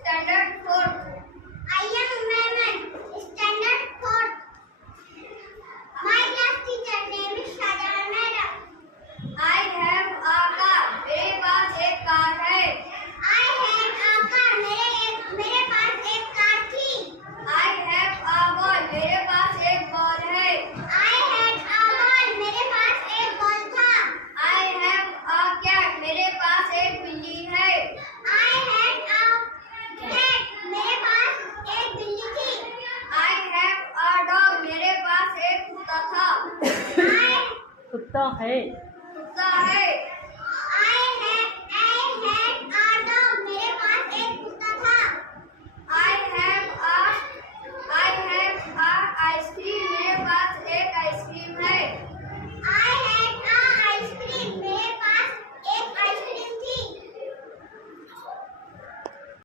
Standard 4. I am Mehmet, Standard 4. My class teacher name is Shahjahan Madam. I have a car. मेरे पास एक car है. I had a car. मेरे पास एक car थी. I have a ball. मेरे पास एक ball है. I had a ball. मेरे पास एक बॉल था. I have a cat. मेरे पास एक बिल्ली है. I had a cat. मेरे पास एक बिल्ली थी. I have a dog. मेरे पास एक कुत्ता था. I कुत्ता है. कुत्ता है.